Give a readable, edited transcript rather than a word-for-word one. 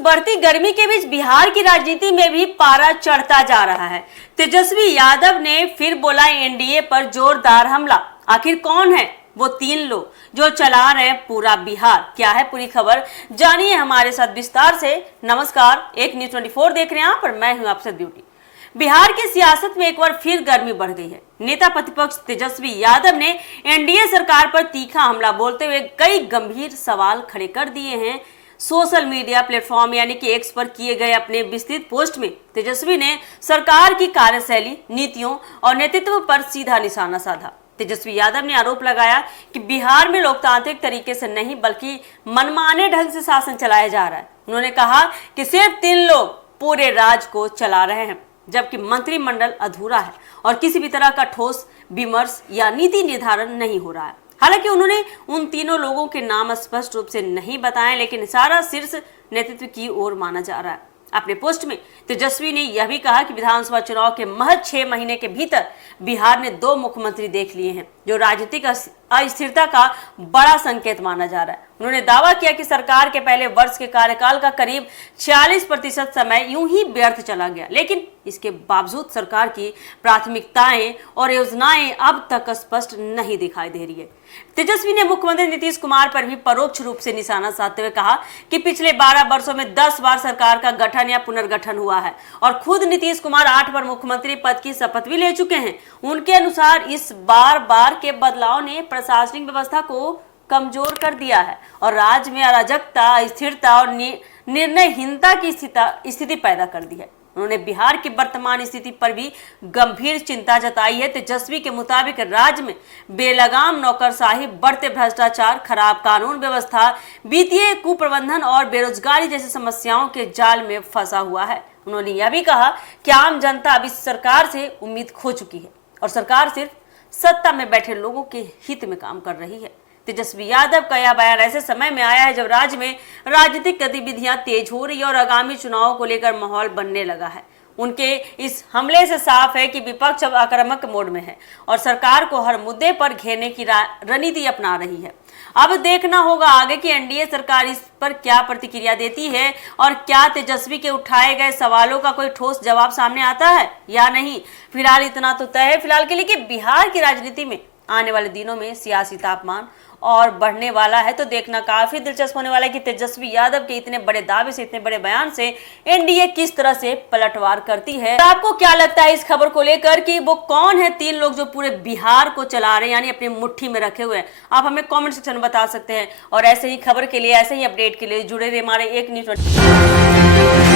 बढ़ती गर्मी के बीच बिहार की राजनीति में भी पारा चढ़ता जा रहा है। तेजस्वी यादव ने फिर बोला एनडीए पर जोरदार हमला। आखिर कौन है वो 3 लोग जो चला रहे हैं पूरा बिहार? क्या है पूरी खबर, जानिए हमारे साथ विस्तार से। नमस्कार, एक न्यूज़ 24 देख रहे हैं आप और मैं हूं आपसे ड्यूटी। बिहार की सियासत में एक बार फिर गर्मी बढ़ गई है। नेता प्रतिपक्ष तेजस्वी यादव ने एनडीए सरकार पर तीखा हमला बोलते हुए कई गंभीर सवाल खड़े कर दिए हैं। सोशल मीडिया प्लेटफॉर्म यानी कि एक्स पर किए गए अपने विस्तृत पोस्ट में तेजस्वी ने सरकार की कार्यशैली, नीतियों और नेतृत्व पर सीधा निशाना साधा। तेजस्वी यादव ने आरोप लगाया कि बिहार में लोकतांत्रिक तरीके से नहीं बल्कि मनमाने ढंग से शासन चलाया जा रहा है। उन्होंने कहा कि सिर्फ 3 लोग पूरे राज्य को चला रहे हैं, जबकि मंत्रिमंडल अधूरा है और किसी भी तरह का ठोस विमर्श या नीति निर्धारण नहीं हो रहा है। हालांकि उन्होंने उन तीनों लोगों के नाम स्पष्ट रूप से नहीं बताए, लेकिन इशारा शीर्ष नेतृत्व की ओर माना जा रहा है। अपने पोस्ट में तेजस्वी ने यह भी कहा कि विधानसभा चुनाव के महज 6 महीने के भीतर बिहार ने 2 मुख्यमंत्री देख लिए हैं, जो राजनीतिक अस्थिरता का बड़ा संकेत माना जा रहा है। उन्होंने दावा किया कि सरकार के पहले वर्ष के कार्यकाल का करीब 46% समय यूं ही व्यर्थ चला गया, लेकिन इसके बावजूद सरकार की प्राथमिकताएं और योजनाएं अब तक स्पष्ट नहीं दिखाई दे रही है। तेजस्वी ने मुख्यमंत्री नीतीश कुमार पर भी परोक्ष रूप से निशाना साधते हुए कहा कि पिछले 12 वर्षों में 10 बार सरकार का गठन या पुनर्गठन हुआ है और खुद नीतीश कुमार 8 बार मुख्यमंत्री पद की शपथ भी ले चुके हैं। उनके अनुसार इस बार के बदलाव ने प्रशासनिक व्यवस्था को कमजोर कर दिया है और राज्य में अराजकता, अस्थिरता और निर्णयहीनता की स्थिति पैदा कर दी है। उन्होंने बिहार की वर्तमान स्थिति पर भी गंभीर चिंता जताई है। तेजस्वी के मुताबिक राज्य में बेलगाम नौकरशाही, बढ़ते भ्रष्टाचार, खराब कानून व्यवस्था, वित्तीय कुप्रबंधन और बेरोजगारी जैसी समस्याओं के जाल में फंसा हुआ है। उन्होंने यह भी कहा कि आम जनता अब इस सरकार से उम्मीद खो चुकी है और सरकार सिर्फ सत्ता में बैठे लोगों के हित में काम कर रही है। तेजस्वी यादव का यह बयान ऐसे समय में आया है जब राज्य में राजनीतिक गतिविधियां तेज हो रही है और आगामी चुनावों को लेकर माहौल बनने लगा है। उनके इस हमले से साफ है कि विपक्ष अब आक्रामक मोड में है और सरकार को हर मुद्दे पर घेरने की रणनीति अपना रही है। अब देखना होगा आगे कि एनडीए सरकार इस पर क्या प्रतिक्रिया देती है और क्या तेजस्वी के उठाए गए सवालों का कोई ठोस जवाब सामने आता है या नहीं। फिलहाल इतना तो तय है फिलहाल के लिए कि बिहार की राजनीति में आने वाले दिनों में सियासी तापमान और बढ़ने वाला है, तो देखना काफी दिलचस्प होने वाला है कि तेजस्वी यादव के इतने बड़े दावे से, इतने बड़े बयान से एनडीए किस तरह से पलटवार करती है। तो आपको क्या लगता है इस खबर को लेकर कि वो कौन है 3 लोग जो पूरे बिहार को चला रहे हैं, यानी अपनी मुट्ठी में रखे हुए हैं? आप हमें कमेंट सेक्शन में बता सकते हैं और ऐसे ही खबर के लिए, ऐसे ही अपडेट के लिए जुड़े रहे हमारे एक न्यूज़।